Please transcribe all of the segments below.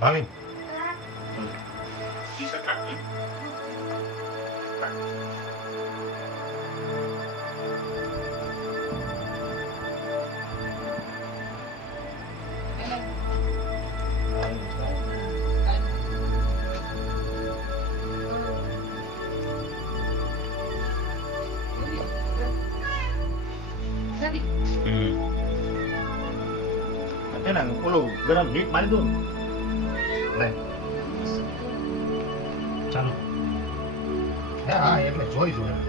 ભાવિન એના ઓલું ગરમ હીટ મારી દઉં ને ચાલો હા એટલે જોઈશું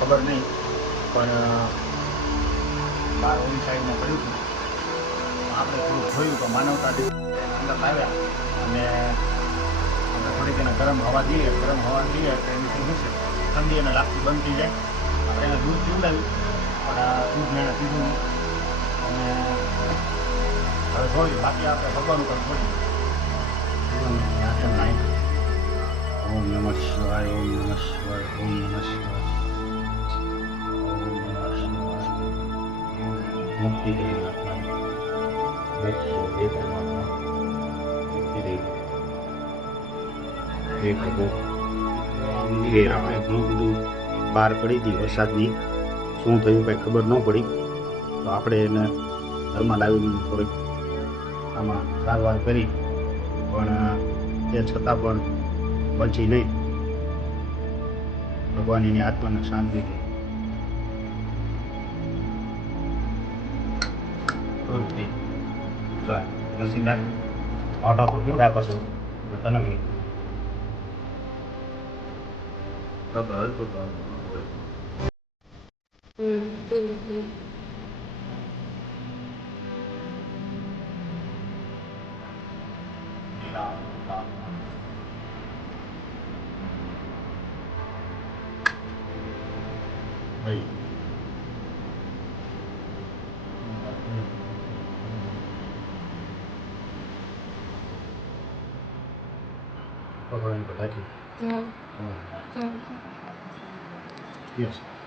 ખબર નહીં પણ બાર ઓલી સાઈડમાં પડ્યું હતું આપણે થોડું જોયું તો માનવતા અંદર લાવ્યા અને આપણે થોડીક એને ગરમ હવા દઈએ એટલે એની શું છે ઠંડી એને લાગતી બંધ થઈ જાય આપણે એને દૂધ પીવડાવ્યું પણ આ દૂધ મેં એને પીધું અને હવે જોયું બાકી આપણે ભગવાન ઉપર છોડી એમ નાઈ ઓમ નમઃ શિવાય ઓમ નમઃ શિવાય ઓમ નમઃ શિવાય મુક્તિ કરી નાખવાની હે પરમાત્મા મુક્તિ દે હે પ્રભુ એ આપણે ઘણું બધું બહાર પડી હતી વરસાદની શું થયું કંઈ ખબર ન પડી તો આપણે એને ઘરમાં લાવીને થોડીક આમાં સારવાર કરી પણ તે છતાં પણ બચી નહીં ભગવાન એની આત્માને શાંતિ દે નસીબ ઓટો તો પીડા પછી તને બી Yes.